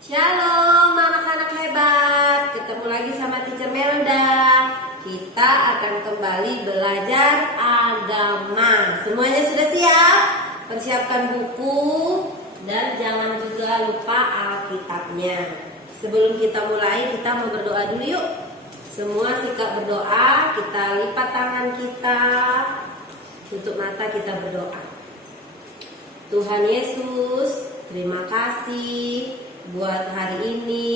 Shalom anak-anak hebat, ketemu lagi sama Teacher Melda. Kita akan kembali belajar agama. Semuanya sudah siap? Persiapkan buku dan jangan juga lupa Alkitabnya. Sebelum kita mulai, kita mau berdoa dulu yuk. Semua sikap berdoa, kita lipat tangan kita, tutup mata, kita berdoa. Tuhan Yesus, terima kasih buat hari ini.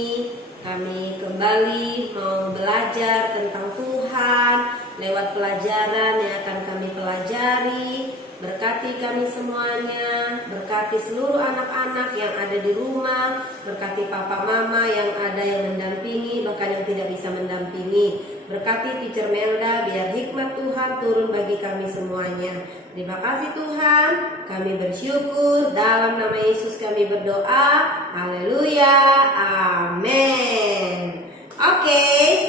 Kami kembali mau belajar tentang Tuhan lewat pelajaran yang akan kami pelajari. Berkati kami semuanya, berkati seluruh anak-anak yang ada di rumah, berkati papa mama yang ada yang mendampingi, bahkan yang tidak bisa mendampingi. Berkati Teacher Melda, biar hikmat Tuhan turun bagi kami semuanya. Terima kasih Tuhan, kami bersyukur, dalam nama Yesus kami berdoa. Haleluya, amin. Oke,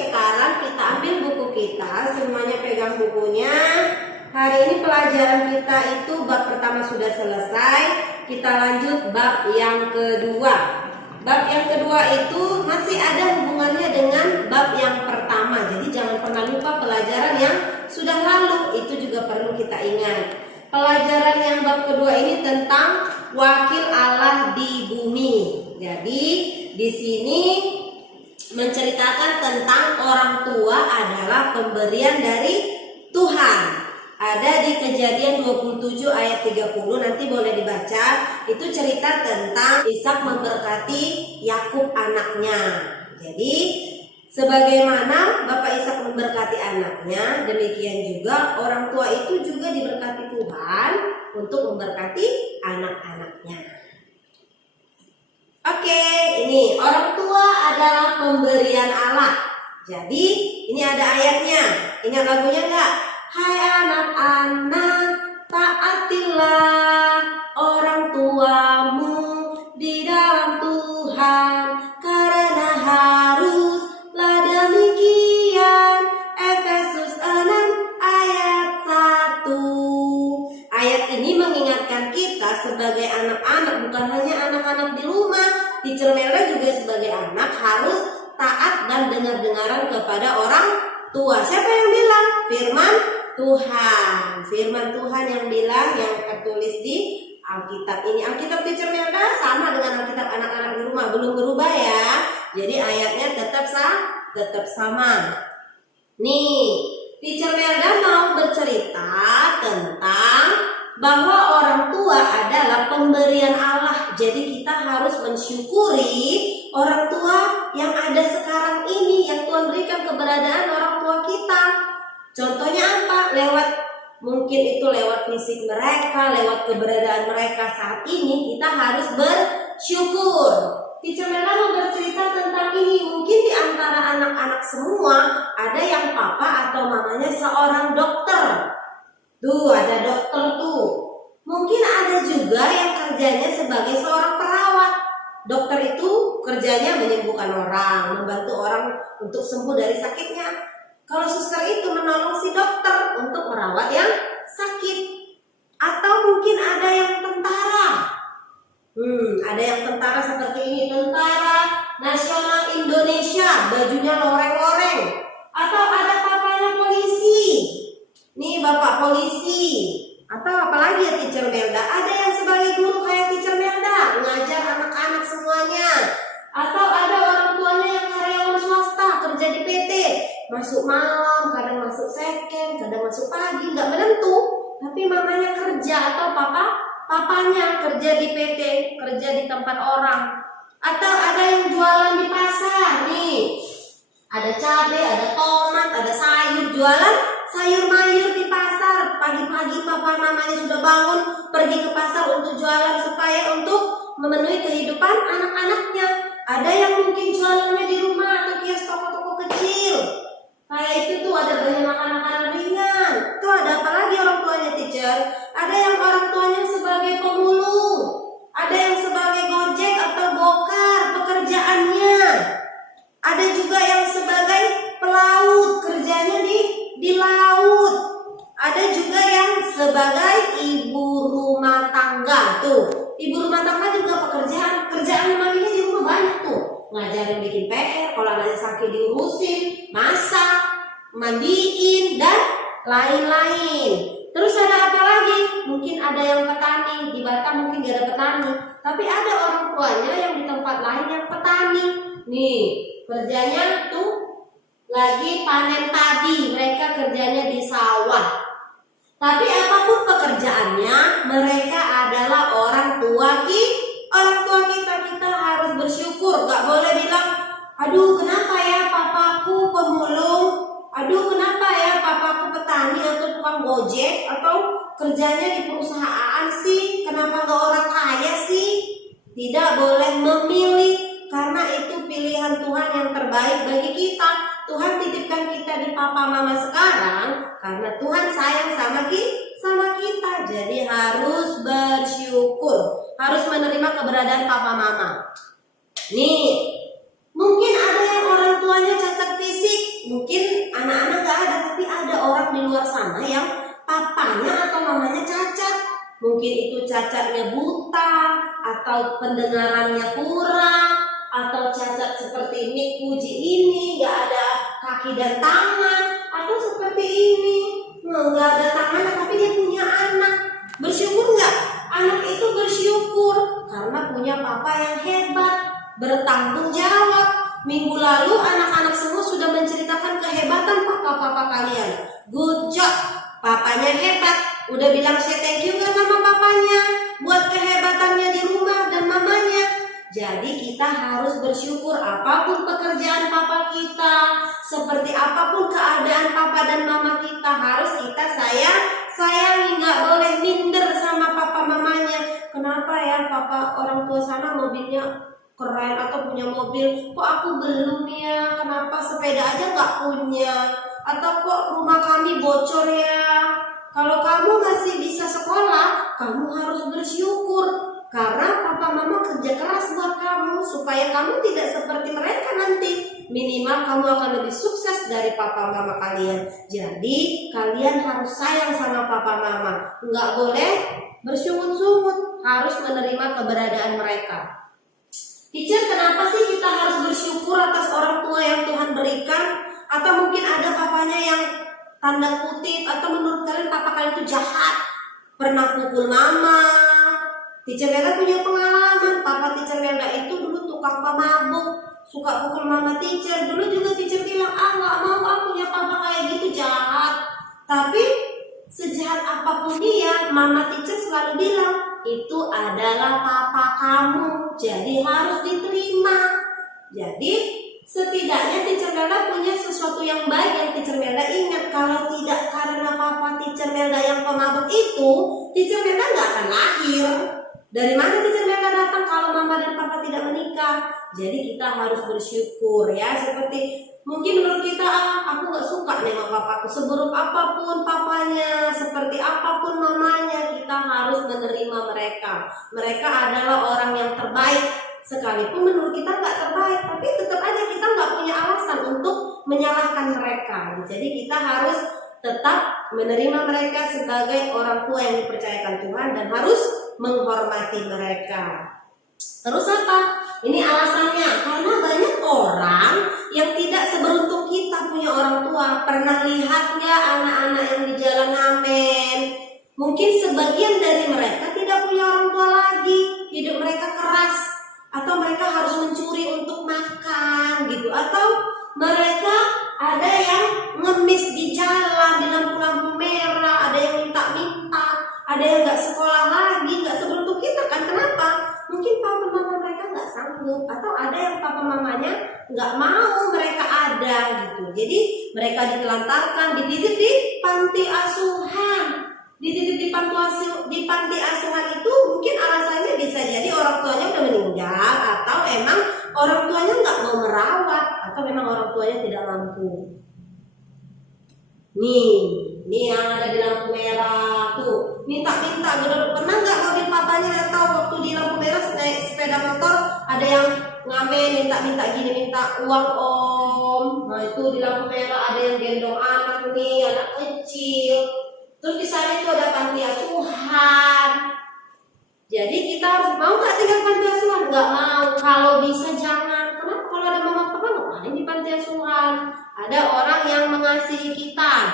sekarang kita ambil buku kita, semuanya pegang bukunya. Hari ini pelajaran kita itu bab pertama sudah selesai. Kita lanjut bab yang kedua. Bab yang kedua itu masih ada hubungannya dengan bab yang pertama. Jadi jangan pernah lupa pelajaran yang sudah lalu. Itu juga perlu kita ingat. Pelajaran yang bab kedua ini tentang wakil Allah di bumi. Jadi di sini menceritakan tentang orang tua adalah pemberian dari Tuhan. Ada di Kejadian 27 ayat 30, nanti boleh dibaca. Itu cerita tentang Ishak memberkati Yakub anaknya. Jadi sebagaimana Bapak Ishak memberkati anaknya, demikian juga orang tua itu juga diberkati Tuhan untuk memberkati anak-anaknya. Oke, ini orang tua adalah pemberian Allah. Jadi ini ada ayatnya. Ingat lagunya enggak? Hai anak-anak, taatilah orang tuamu di dalam Tuhan, karena haruslah demikian. Efesus 6 ayat 1. Ayat ini mengingatkan kita sebagai anak-anak, bukan hanya anak-anak di rumah. Teacher Melda juga sebagai anak harus taat dan dengar-dengaran kepada orang tua. Siapa yang bilang? Firman Tuhan yang bilang, yang tertulis di Alkitab ini. Alkitab Teacher Melda sama dengan Alkitab anak-anak di rumah, belum berubah ya. Jadi ayatnya tetap sama. Nih, Teacher Melda mau bercerita tentang bahwa orang tua adalah pemberian Allah. Jadi kita harus mensyukuri orang tua yang ada sekarang ini, yang Tuhan berikan keberadaan orang tua kita. Contohnya apa? Mungkin itu lewat fisik mereka, lewat keberadaan mereka saat ini, kita harus bersyukur. Teacher Melda mau bercerita tentang ini. Mungkin di antara anak-anak semua ada yang papa atau mamanya seorang dokter. Tuh, ada dokter tuh. Mungkin ada juga yang kerjanya sebagai seorang perawat. Dokter itu kerjanya menyembuhkan orang, membantu orang untuk sembuh dari sakitnya. Kalau suster itu menolong si dokter untuk merawat yang sakit. Atau mungkin ada yang tentara. Ada yang tentara seperti ini, Tentara Nasional Indonesia, bajunya loreng-loreng. Atau ada papanya polisi. Nih bapak polisi. Atau apalagi ya Teacher Melda, ada yang sebagai guru kayak Teacher Melda, mengajar anak-anak semuanya. Atau ada orang tuanya yang karyawan swasta, kerja di PT, masuk malam, kadang masuk second, kadang masuk pagi, nggak menentu. Tapi mamanya kerja atau papanya kerja di PT, kerja di tempat orang. Atau ada yang jualan di pasar nih, ada cabai, ada tomat, ada sayur, jualan sayur mayur di pasar. Pagi-pagi papa mamanya sudah bangun, pergi ke pasar untuk jualan supaya untuk memenuhi kehidupan anak-anaknya. Ada yang mungkin jualannya di rumah atau kios toko-toko kecil. Kayak itu tuh ada banyak makanan-makanan ringan. Tuh ada apa lagi orang tuanya Teacher? Ada yang orang tuanya sebagai pemulung, ada yang sebagai gojek atau bokar pekerjaannya. Ada juga yang sebagai pelaut, kerjanya di laut. Ada juga yang sebagai ibu rumah tangga. Tuh, ibu rumah tangga juga kerjaan maginya di rumah banyak tuh. kaki diurusin, masak, mandiin, dan lain-lain. Terus ada apa lagi? Mungkin ada yang petani, di Batam mungkin gak ada petani, tapi ada orang tuanya yang di tempat lain yang petani. Nih, kerjanya tuh lagi panen padi, mereka kerjanya di sawah. Tapi apapun pekerjaannya, mereka adalah orang tua kita. Kita harus bersyukur, gak boleh bilang, aduh kenapa ya papaku pemulung, aduh kenapa ya papaku petani atau tukang gojek atau kerjanya di perusahaan sih, kenapa gak orang kaya sih. Tidak boleh memilih, karena itu pilihan Tuhan yang terbaik bagi kita. Tuhan titipkan kita di papa mama sekarang karena Tuhan sayang sama kita. Jadi harus bersyukur, harus menerima keberadaan papa mama. Nih, mungkin ada yang orang tuanya cacat fisik, mungkin anak-anak gak ada, tapi ada orang di luar sana yang papanya atau mamanya cacat. Mungkin itu cacatnya buta, atau pendengarannya kurang, atau cacat seperti Nick Puji ini, gak ada kaki dan tangan, atau seperti ini, gak ada tangan tapi dia punya anak. Bersyukur gak? Anak itu bersyukur karena punya papa yang hebat, bertanggung jawab. Minggu lalu anak-anak semua sudah menceritakan kehebatan papa-papa kalian. Good job, papanya hebat. Udah bilang say thank you gak sama papanya buat kehebatannya di rumah dan mamanya. Jadi kita harus bersyukur apapun pekerjaan papa kita, seperti apapun keadaan papa dan mama kita, harus kita sayangi, nggak boleh minder sama papa mamanya. Kenapa ya papa orang tua sana mobilnya keren atau punya mobil, kok aku belum ya? Kenapa sepeda aja nggak punya? Atau kok rumah kami bocor ya? Kalau kamu masih bisa sekolah, kamu harus bersyukur. Karena papa mama kerja keras buat kamu supaya kamu tidak seperti mereka nanti. Minimal kamu akan lebih sukses dari papa mama kalian. Jadi kalian harus sayang sama papa mama. Nggak boleh bersungut-sungut, harus menerima keberadaan mereka. Teacher, kenapa sih kita harus bersyukur atas orang tua yang Tuhan berikan? Atau mungkin ada papanya yang tanda kutip, atau menurut kalian papa kalian itu jahat, pernah pukul mama. Teacher Melda punya pengalaman, papa Teacher Melda itu dulu tukang pemabuk, suka pukul mama teacher. Dulu juga teacher bilang, nggak mau aku punya papa kayak gitu, jahat. Tapi sejahat apapun dia, mama teacher selalu bilang, itu adalah papa kamu, jadi harus diterima. Jadi setidaknya Teacher Melda punya sesuatu yang baik yang Teacher Melda ingat. Kalau tidak karena papa Teacher Melda yang pemabuk itu, Teacher Melda nggak akan lahir. Dari mana Teacher Melda datang kalau mama dan papa tidak menikah? Jadi kita harus bersyukur ya. Seperti mungkin menurut kita, aku nggak suka nengok papaku. Seburuk apapun papanya, seperti apapun mamanya, kita harus menerima mereka. Mereka adalah orang yang terbaik. Sekalipun menurut kita nggak terbaik, tapi tetap aja kita nggak punya alasan untuk menyalahkan mereka. Jadi kita harus tetap menerima mereka sebagai orang tua yang dipercayakan Tuhan dan harus menghormati mereka. Terus apa? Ini alasannya, karena banyak orang yang tidak seberuntung kita punya orang tua. Pernah lihat nggak anak-anak yang di jalan ngamen? Mungkin sebagian dari mereka tidak punya orang tua lagi, hidup mereka keras, atau mereka harus mencuri untuk makan gitu, atau mereka ada yang ngemis di jalan, di lampu-lampu merah, ada yang minta-minta, ada yang nggak sekolah lagi, nggak seberuntung kita kan? Kenapa? Mungkin papa mama mereka nggak sanggup, atau ada yang papa mamanya nggak mau mereka ada gitu. Jadi mereka ditelantarkan, dititip di panti asuhan. Dititip di panti asuhan itu mungkin alasannya bisa jadi orang tuanya udah meninggal, atau emang orang tuanya nggak mau merawat, atau memang orang tuanya tidak mampu. Nih yang ada di lampu merah tuh, minta-minta. Pernah nggak mobil papanya atau waktu di lampu merah naik sepeda motor ada yang ngamen minta-minta gini, minta uang om. Nah itu di lampu merah ada yang gendong anak nih, anak kecil. Terus di sana itu ada panti asuhan. Jadi kita harus mau nggak tinggal panti asuhan? Nggak mau. Kalau bisa jangan. Kenapa? Kalau ada mama papa ngapain di panti asuhan? ada orang yang mengasihi kita.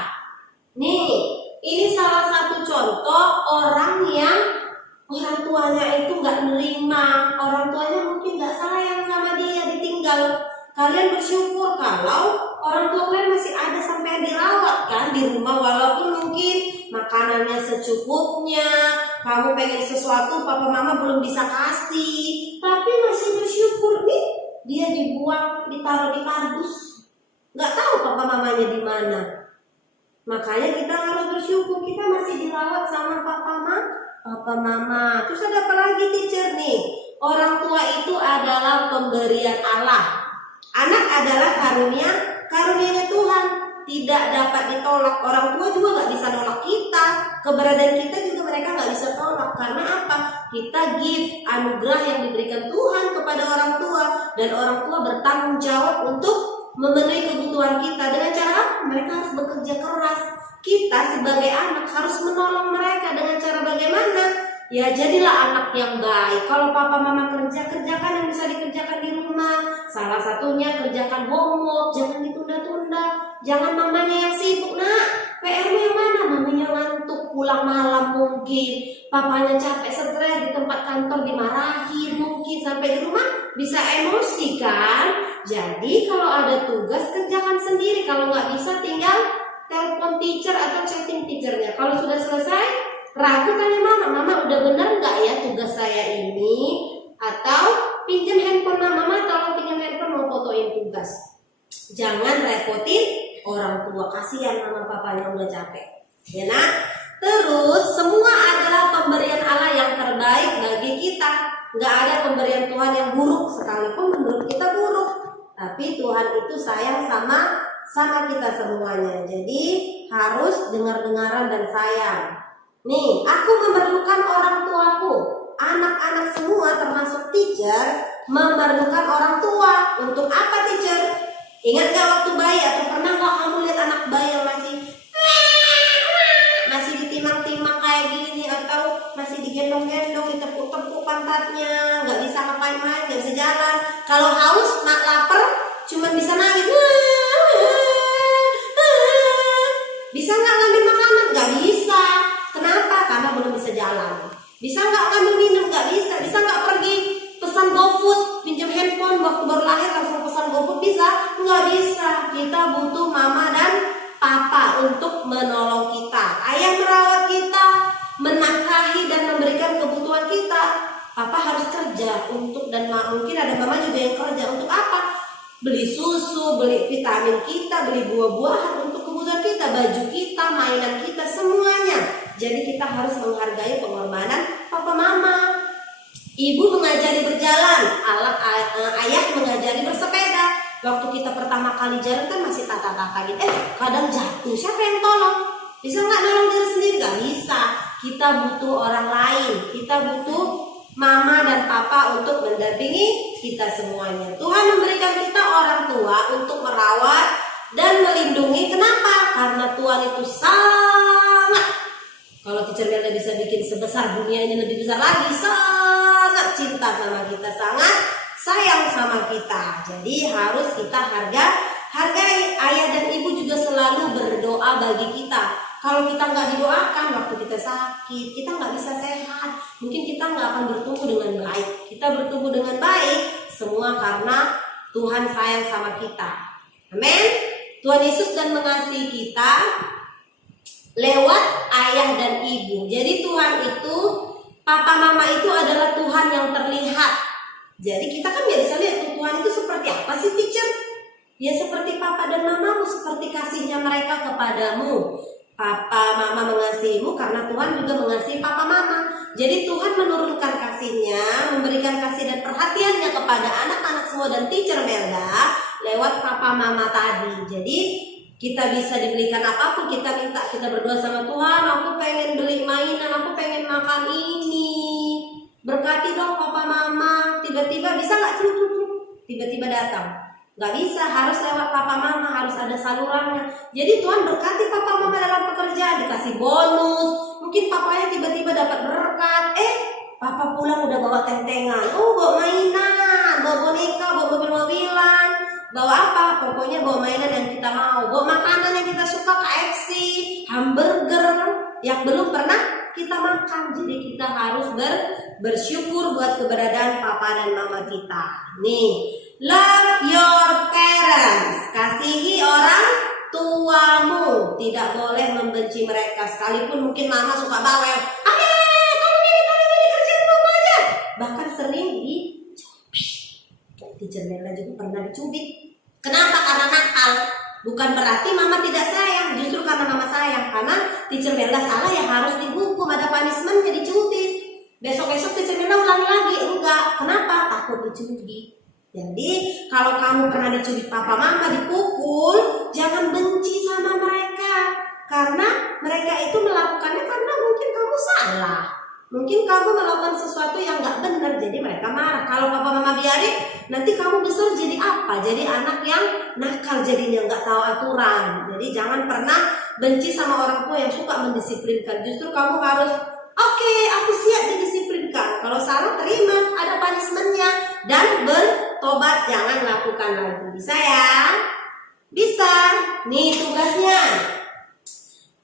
Nih, ini salah satu contoh orang yang orang tuanya itu nggak nerima, orang tuanya mungkin nggak sayang sama dia, ditinggal. Kalian bersyukur kalau orang tua kalian masih ada sampai dirawat kan di rumah, walaupun mungkin makanannya secukupnya, kamu pengen sesuatu papa mama belum bisa kasih, tapi masih bersyukur nih dia dibuang, ditaruh di kardus, nggak tahu papa mamanya di mana. Makanya kita harus bersyukur kita masih dirawat sama papa mama. Terus ada apa lagi teacher nih? Orang tua itu adalah pemberian Allah. Anak adalah karunia Tuhan, tidak dapat ditolak. Orang tua juga nggak bisa nolak kita. Keberadaan kita juga mereka nggak bisa tolak. Karena apa? Kita give anugerah yang diberikan Tuhan kepada orang tua, dan orang tua bertanggung jawab untuk memenuhi kebutuhan kita. Dengan cara apa? Mereka harus bekerja keras. Kita sebagai anak harus menolong mereka dengan cara bagaimana? Ya jadilah anak yang baik. Kalau papa mama kerja, kerjakan yang bisa dikerjakan di rumah. Salah satunya kerjakan homework, jangan ditunda-tunda. Jangan mamanya yang sibuk, nak PR-nya yang mana? Mamanya ngantuk, pulang malam mungkin. Papanya capek, stres di tempat kantor, dimarahin mungkin. Sampai di rumah bisa emosi kan? Jadi kalau ada tugas kerjakan sendiri. Kalau nggak bisa tinggal telepon teacher atau chatting teachernya. Kalau sudah selesai, ragu tanya mama udah benar nggak ya tugas saya ini? Atau pinjam handphone mama, tolong pinjam handphone mau fotoin tugas. Jangan repotin orang tua, kasihan mama papanya udah capek. Ya nak? Terus semua adalah pemberian Allah yang terbaik bagi kita. Nggak ada pemberian Tuhan yang buruk, sekalipun menurut kita buruk. Tapi Tuhan itu sayang sama kita semuanya. Jadi harus dengar-dengaran dan sayang. Nih, aku memerlukan orang tuaku. Anak-anak semua termasuk teacher memerlukan orang tua. Untuk apa teacher? Ingat gak waktu bayi, atau pernah gak kamu lihat anak bayi yang masih ditimang-timang kayak gini, atau masih digendong-gendong, ditepuk-tepuk pantatnya, gak bisa ngapain-main, gak bisa jalan. Kalau haus, lapar, cuma bisa nangis. Bisa gak ngambil makanan? Gak bisa. Kenapa? Karena belum bisa jalan. Bisa nggak ngambil minum? Nggak bisa. Bisa nggak pergi pesan GoFood, pinjam handphone waktu baru lahir langsung pesan GoFood? Bisa? Nggak bisa. Kita butuh mama dan papa untuk menolong kita. Ayah merawat kita, menafkahi dan memberikan kebutuhan kita. Papa harus kerja untuk, dan mungkin ada mama juga yang kerja untuk apa? Beli susu, beli vitamin kita, beli buah-buahan untuk kebutuhan kita, baju kita, mainan kita, semuanya. Jadi kita harus menghargai pengorbanan papa mama. Ibu mengajari berjalan, ayah mengajari bersepeda. Waktu kita pertama kali jalan kan masih tata-tata gitu. Kadang jatuh, siapa yang tolong? Bisa nggak nolong diri sendiri? Gak bisa. Kita butuh orang lain. Kita butuh mama dan papa untuk mendampingi kita semuanya. Tuhan memberikan kita orang tua untuk merawat dan melindungi. Kenapa? Karena Tuhan itu sangat, kalau teacher Melda bisa bikin sebesar dunia ini lebih besar lagi, sangat cinta sama kita, sangat sayang sama kita. Jadi harus kita hargai. Ayah dan ibu juga selalu berdoa bagi kita. Kalau kita nggak didoakan waktu kita sakit, kita nggak bisa sehat. Mungkin kita nggak akan bertumbuh dengan baik. Kita bertumbuh dengan baik semua karena Tuhan sayang sama kita. Amin. Tuhan Yesus dan mengasihi kita lewat ayah dan ibu. Jadi Tuhan itu, papa mama itu adalah Tuhan yang terlihat. Jadi kita kan nggak bisa lihat Tuhan itu seperti apa sih teacher? Ya seperti papa dan mamamu, seperti kasihnya mereka kepadamu. Papa mama mengasihimu karena Tuhan juga mengasihi papa mama. Jadi Tuhan menurunkan kasihnya, memberikan kasih dan perhatiannya kepada anak-anak semua dan teacher Melda lewat papa mama tadi. Jadi kita bisa dibelikan apapun, kita minta, kita berdoa sama Tuhan, aku pengen beli mainan, aku pengen makan ini, berkati dong papa mama. Tiba-tiba bisa nggak tiba-tiba datang? Nggak bisa, harus lewat papa mama, harus ada salurannya. Jadi Tuhan berkati papa mama dalam pekerjaan, dikasih bonus, mungkin papanya tiba-tiba dapat berkat. Papa pulang udah bawa tentengan, bawa mainan, bawa boneka, bawa mobil-mobilan. bawa apa? Pokoknya bawa mainan yang kita mau, bawa makanan yang kita suka, KFC, hamburger yang belum pernah kita makan. Jadi kita harus bersyukur buat keberadaan papa dan mama kita. Nih, love your parents, kasihi orang tuamu, tidak boleh membenci mereka. Sekalipun mungkin mama suka bawel, kamu ini kerjain mama aja. Bahkan sering Teacher Melda juga pernah dicubit. Kenapa? Karena nakal. Bukan berarti mama tidak sayang, justru karena mama sayang. Karena Teacher Melda salah ya harus dihukum, ada punishment-nya, dicubit. Besok-besok Teacher Melda ulangi lagi. Enggak, kenapa? Takut dicubit. Jadi kalau kamu pernah dicubit papa mama, dipukul, jangan benci sama mereka. Karena mereka itu melakukannya karena mungkin kamu salah. Mungkin kamu melakukan sesuatu yang gak benar, jadi mereka marah. Kalau papa mama biarin, nanti kamu besar jadi apa? Jadi anak yang nakal jadinya, gak tahu aturan. Jadi jangan pernah benci sama orang tua yang suka mendisiplinkan. Justru kamu harus, oke, aku siap didisiplinkan. Kalau salah terima, ada punishment-nya. Dan bertobat, jangan lakukan lagi. Bisa ya? Bisa. Nih tugasnya.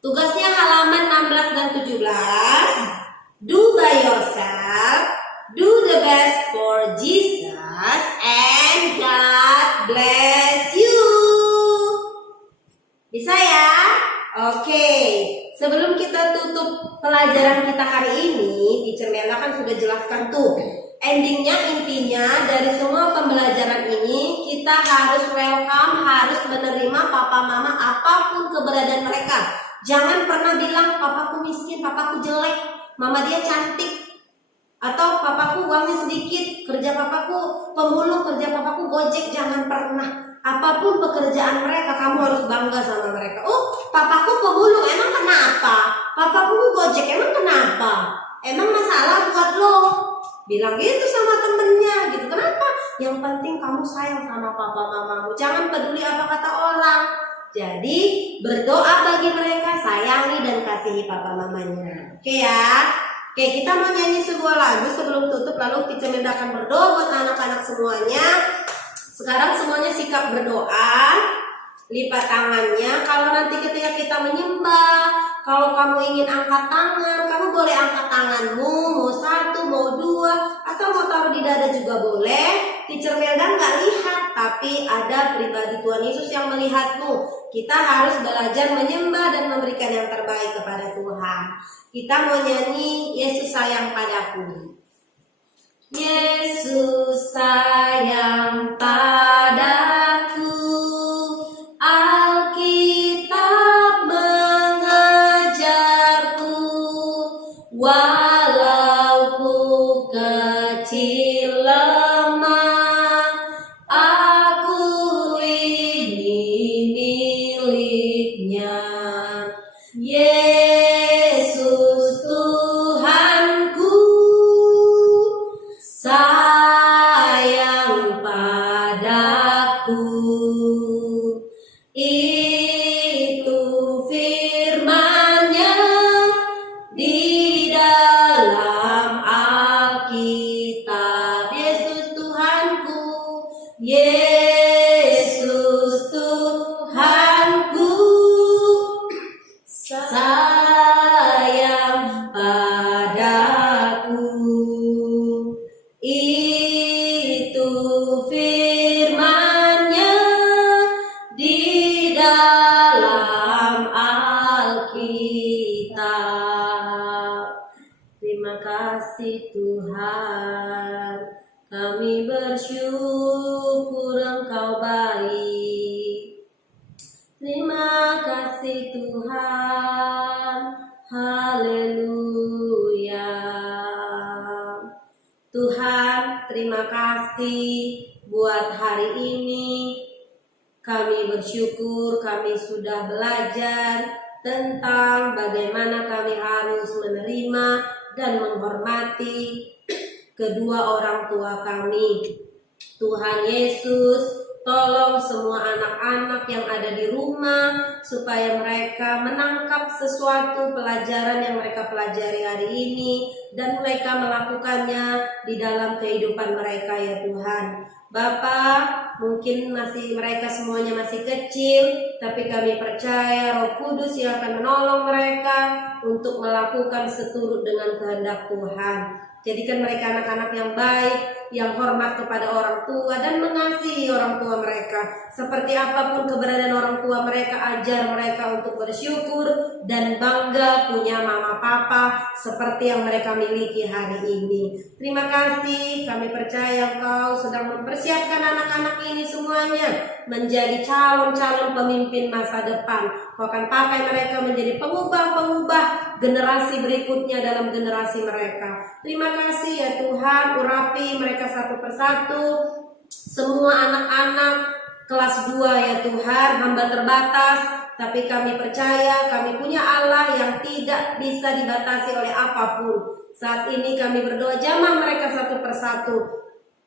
Tugasnya halaman 16 dan 17. Do by yourself, do the best for Jesus, and God bless you. Bisa ya? Oke, sebelum kita tutup pelajaran kita hari ini, Teacher Melda kan sudah jelaskan tuh endingnya, intinya dari semua pembelajaran ini kita harus welcome, harus menerima papa mama apapun keberadaan mereka. Jangan pernah bilang papaku miskin, papaku jelek, mama dia cantik, atau papaku uangnya sedikit, kerja papaku pemulung, kerja papaku gojek. Jangan pernah. Apapun pekerjaan mereka, kamu harus bangga sama mereka. Oh, papaku pemulung, emang kenapa? Papaku gojek, emang kenapa? Emang masalah buat lo? Bilang gitu sama temennya gitu. Kenapa? Yang penting kamu sayang sama papa mamamu. Jangan peduli apa kata orang. Jadi berdoa bagi mereka, sayangi dan kasihi papa mamanya. Oke ya. Oke, kita mau nyanyi sebuah lagu sebelum tutup, lalu Teacher Melda akan berdoa buat anak-anak semuanya. Sekarang semuanya sikap berdoa, lipat tangannya. Kalau nanti ketika kita menyembah, kalau kamu ingin angkat tangan, kamu boleh angkat tanganmu, mau 1, mau 2, atau mau taruh di dada juga boleh. Teacher Melda nggak lihat, tapi ada pribadi Tuhan Yesus yang melihatmu. Kita harus belajar menyembah dan memberikan yang terbaik kepada Tuhan. Kita mau nyanyi Yesus sayang padaku. Yesus sayang padaku, Alkitab mengajarku, walau ku kecil lemah, aku ini miliknya. Yesus Tuhanku sayang padaku, itu firman-Nya di dalam Alkitab. Yesus Tuhanku, Yesus Tuhanku sayang padaku, itu firman-Nya di dalam Alkitab. Terima kasih Tuhan, kami bersyukur Engkau baik. Terima kasih Tuhan, haleluya. Tuhan, terima kasih buat hari ini. Kami bersyukur kami sudah belajar tentang bagaimana kami harus menerima dan menghormati kedua orang tua kami. Tuhan Yesus, tolong semua anak-anak yang ada di rumah supaya mereka menangkap sesuatu pelajaran yang mereka pelajari hari ini dan mereka melakukannya di dalam kehidupan mereka ya Tuhan. Bapa, mungkin mereka semuanya masih kecil, tapi kami percaya Roh Kudus yang akan menolong mereka untuk melakukan seturut dengan kehendak Tuhan. Jadikan mereka anak-anak yang baik, yang hormat kepada orang tua dan mengasihi orang tua mereka. Seperti apapun keberadaan orang tua mereka, ajar mereka untuk bersyukur dan bangga punya mama papa seperti yang mereka miliki hari ini. Terima kasih, kami percaya Engkau sedang mempersiapkan anak-anak ini semuanya menjadi calon-calon pemimpin masa depan. Kau akan pakai mereka menjadi pengubah-pengubah generasi berikutnya dalam generasi mereka. Terima kasih ya Tuhan, urapi mereka satu persatu. Semua anak-anak kelas 2 ya Tuhan, hamba terbatas, tapi kami percaya kami punya Allah yang tidak bisa dibatasi oleh apapun. Saat ini kami berdoa jamah mereka satu persatu,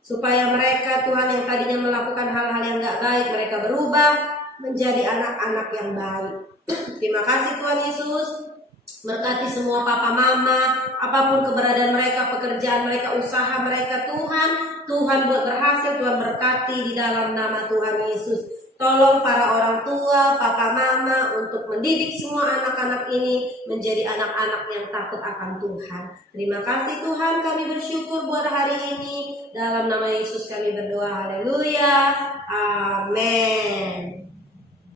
supaya mereka Tuhan yang tadinya melakukan hal-hal yang gak baik, mereka berubah menjadi anak-anak yang baik. Terima kasih Tuhan Yesus. Berkati semua papa mama, apapun keberadaan mereka, pekerjaan mereka, usaha mereka Tuhan buat berhasil, Tuhan berkati di dalam nama Tuhan Yesus. Tolong para orang tua, papa mama untuk mendidik semua anak-anak ini menjadi anak-anak yang takut akan Tuhan. Terima kasih Tuhan, kami bersyukur buat hari ini. Dalam nama Yesus kami berdoa, haleluya, amin.